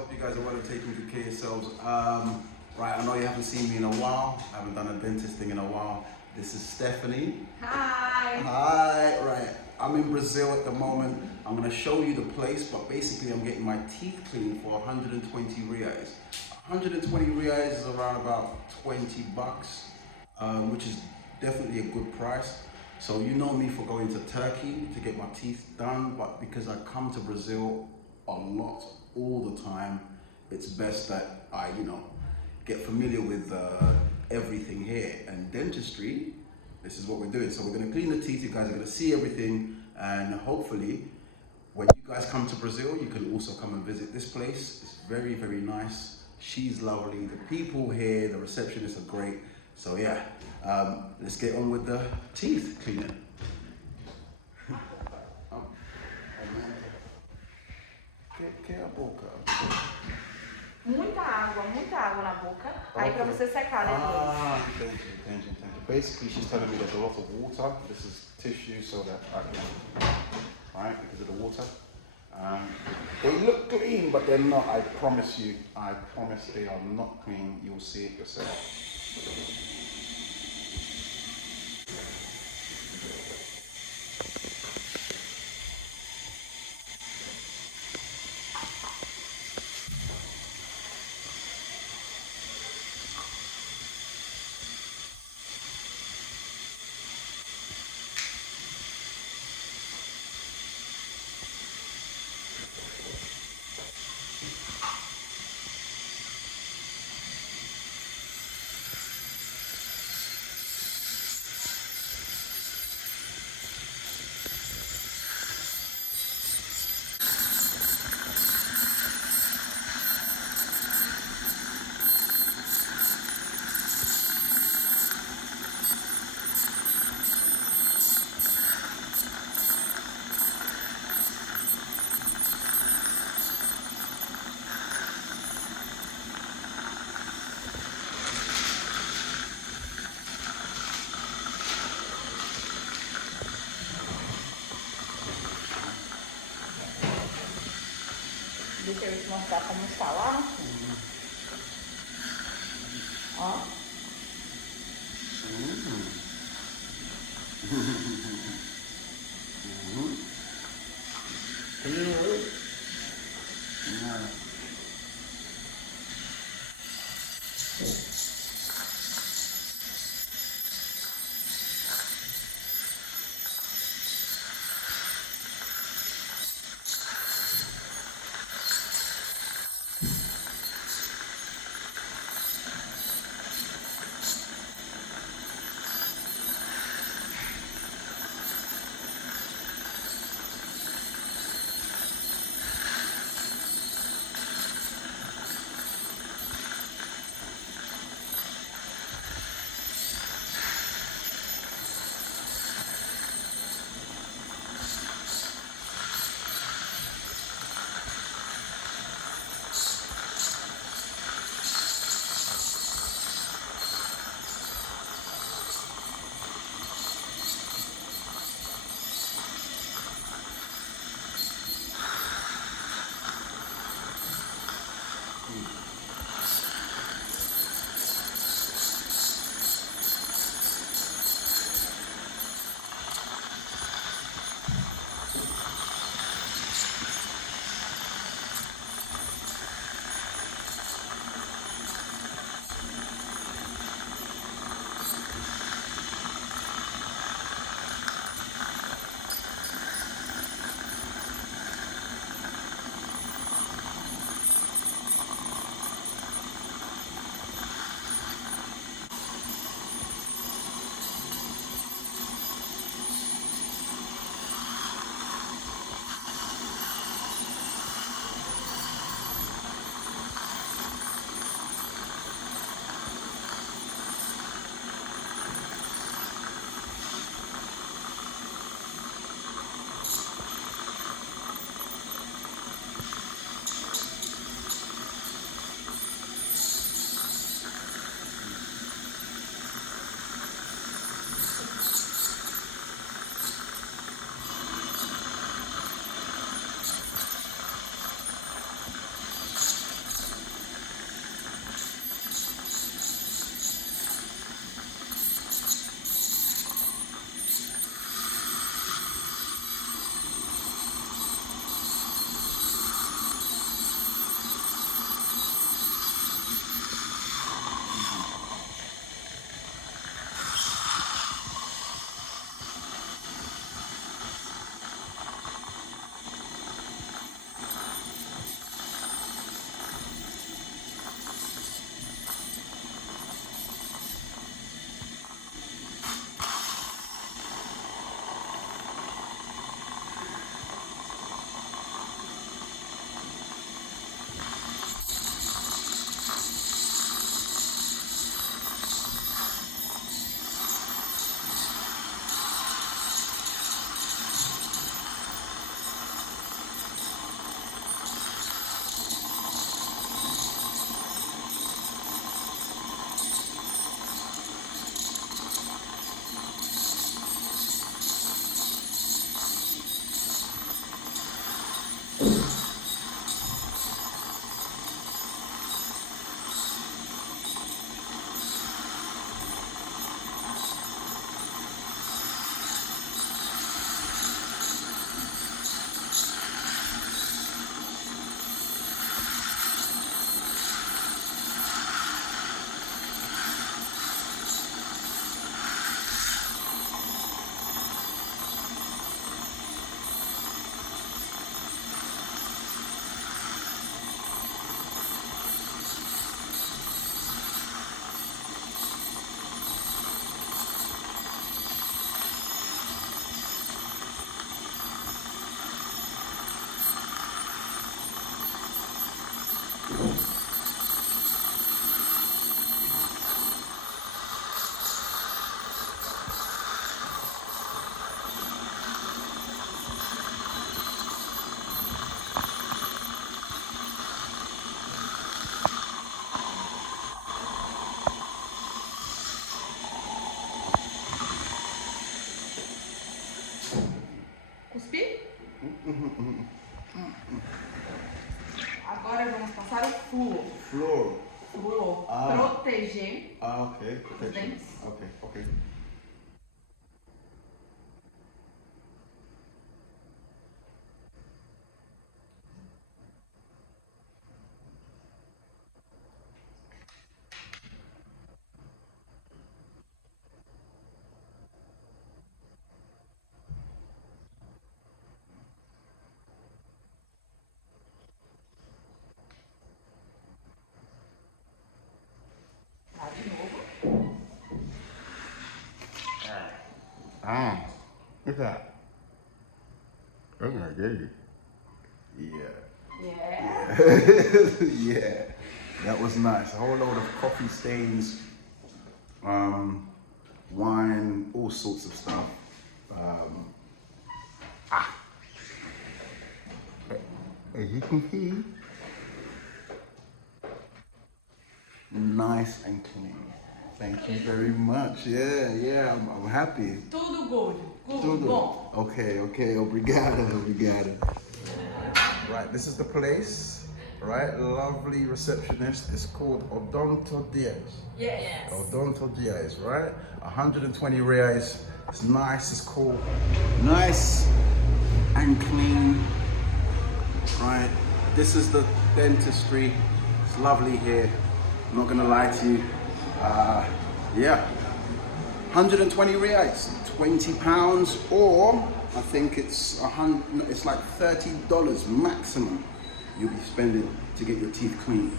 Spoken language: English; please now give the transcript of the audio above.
Hope you guys are well and taking good care of yourselves. Right, I know you haven't seen me in a while. I haven't done a dentist thing in a while. This is Stephanie. Hi. Hi, right. I'm in Brazil at the moment. I'm gonna show you the place, but basically I'm getting my teeth cleaned for 120 reais. 120 reais is around about 20 bucks, which is definitely a good price. So you know me for going to Turkey to get my teeth done, but because I come to Brazil a lot, all the time, it's best that I, get familiar with everything here. And dentistry, this is what we're doing. So we're gonna clean the teeth, you guys are gonna see everything, and hopefully, when you guys come to Brazil, you can also come and visit this place. It's very, very nice. She's lovely. The people here, the receptionists are great. So yeah, let's get on with the teeth cleaning. Que a boca? Muita água na boca. Aí pra você secar depois. Entendi. Basically, she's telling me there's a lot of water. This is tissue so that I can, right, because of the water. They look clean, but they're not. I promise they are not clean. You'll see it yourself. Deixa eu te mostrar como está lá. Ó. Agora vamos passar o flúor. Floor. Flúor. Ah. Proteger Okay. os Protection. dentes. Okay. Tá, de novo. Ah, look at that. Oh my goodness. Yeah. Yeah. Yeah. That was nice. A whole load of coffee stains, wine, all sorts of stuff. As you can see, nice and clean. Thank you very much. Yeah, I'm happy. Tudo good. Good. Tudo. Bom. Okay, obrigado. Right, this is the place, right? Lovely receptionist. It's called Odontodias. Yes. Odontodias, right? 120 reais. It's nice, it's cool. Nice and clean, right? This is the dentistry. It's lovely here. I'm not gonna lie to you. Yeah. 120 reais, 20 pounds, or I think it's like $30 maximum you'll be spending to get your teeth clean.